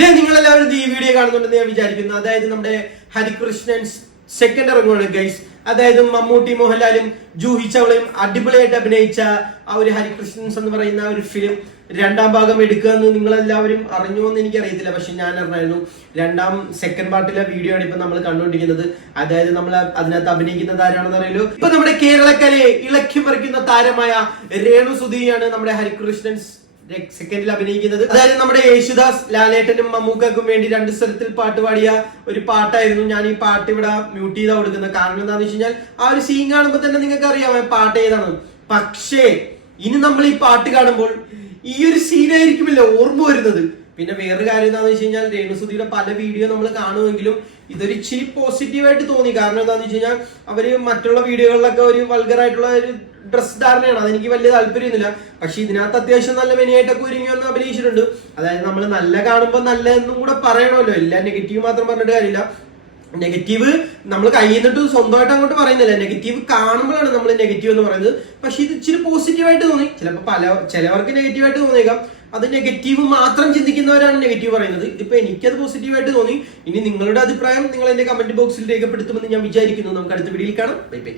നിങ്ങൾ എല്ലാവരും ഈ വീഡിയോ കാണുന്നുണ്ടെന്ന് ഞാൻ വിചാരിക്കുന്നു. അതായത് നമ്മുടെ ഹരികൃഷ്ണൻ സെക്കൻഡ് ഇറങ്ങുവാണ് ഗൈസ് അതായത് മമ്മൂട്ടി മോഹൻലാലും ജൂഹി ചവളയും അടിപൊളിയായിട്ട് അഭിനയിച്ച ആ ഒരു ഹരികൃഷ്ണൻസ് എന്ന് പറയുന്ന ഒരു ഫിലിം രണ്ടാം ഭാഗം എടുക്കുക എന്ന് നിങ്ങൾ എല്ലാവരും അറിഞ്ഞു എന്ന് എനിക്ക് അറിയത്തില്ല പക്ഷെ ഞാൻ അറിഞ്ഞായിരുന്നു. രണ്ടാം സെക്കൻഡ് പാർട്ടിലെ വീഡിയോ ആണ് ഇപ്പൊ നമ്മൾ കണ്ടുകൊണ്ടിരിക്കുന്നത്. അതായത് നമ്മൾ അതിനകത്ത് അഭിനയിക്കുന്ന താരമാണെന്ന് അറിയല്ലോ. ഇപ്പൊ നമ്മുടെ കേരളക്കരയെ ഇളക്കി മറിക്കുന്ന താരമായ രേണു സുധിയാണ് നമ്മുടെ ഹരികൃഷ്ണൻസ് സെക്കൻഡിൽ അഭിനയിക്കുന്നത്. അതായത് നമ്മുടെ യേശുദാസ് ലാലേട്ടനും മമ്മൂക്കും വേണ്ടി രണ്ട് സ്ഥലത്തിൽ പാട്ട് പാടിയ ഒരു പാട്ടായിരുന്നു ഞാൻ ഈ പാട്ട് ഇവിടെ മ്യൂട്ട് ചെയ്താ കൊടുക്കുന്നത്. കാരണം എന്താണെന്ന് വെച്ച് കഴിഞ്ഞാൽ ആ ഒരു സീൻ കാണുമ്പോൾ തന്നെ നിങ്ങൾക്ക് അറിയാം പാട്ട് ഏതാണ്. പക്ഷേ ഇനി നമ്മൾ ഈ പാട്ട് കാണുമ്പോൾ ഈ ഒരു സീനായിരിക്കുമല്ലോ ഓർമ്മ വരുന്നത്. പിന്നെ വേറൊരു കാര്യം എന്താണെന്ന് വെച്ച് കഴിഞ്ഞാൽ രേണുസുതിയുടെ പല വീഡിയോ നമ്മൾ കാണുമെങ്കിലും ഇതൊരു ഇച്ചിരി പോസിറ്റീവായിട്ട് തോന്നി. കാരണം എന്താണെന്ന് വെച്ച് കഴിഞ്ഞാൽ അവർ മറ്റുള്ള വീഡിയോകളിലൊക്കെ ഒരു വൾഗറായിട്ടുള്ള ഒരു ഡ്രസ് ധാരണയാണ്. അതെനിക്ക് വലിയ താല്പര്യമൊന്നുമില്ല. പക്ഷെ ഇതിനകത്ത് അത്യാവശ്യം നല്ല മെനിയായിട്ടൊക്കെ ഒരുങ്ങി വന്ന് അഭിനയിച്ചിട്ടുണ്ട്. അതായത് നമ്മൾ നല്ല കാണുമ്പോൾ നല്ല എന്നും കൂടെ പറയണമല്ലോ. എല്ലാ നെഗറ്റീവ് മാത്രം പറഞ്ഞിട്ട് കാര്യമില്ല. നെഗറ്റീവ് നമ്മൾ കഴിയുന്നിട്ട് സ്വന്തമായിട്ട് അങ്ങോട്ട് പറയുന്നില്ല. നെഗറ്റീവ് കാണുമ്പോഴാണ് നമ്മൾ നെഗറ്റീവ് എന്ന് പറയുന്നത്. പക്ഷെ ഇത് ഇച്ചിരി പോസിറ്റീവായിട്ട് തോന്നി. ചിലപ്പോൾ പല ചിലവർക്ക് നെഗറ്റീവായിട്ട് തോന്നിയേക്കാം. അത് നെഗറ്റീവ് മാത്രം ചിന്തിക്കുന്നവരാണ് നെഗറ്റീവ് പറയുന്നത്. ഇപ്പൊ എനിക്കത് പോസിറ്റീവായിട്ട് തോന്നി. ഇനി നിങ്ങളുടെ അഭിപ്രായം നിങ്ങൾ എന്റെ കമന്റ് ബോക്സിൽ രേഖപ്പെടുത്തുമെന്ന് ഞാൻ വിചാരിക്കുന്നു. നമുക്ക് അടുത്ത വീഡിയോയിൽ കാണാം. Bye bye.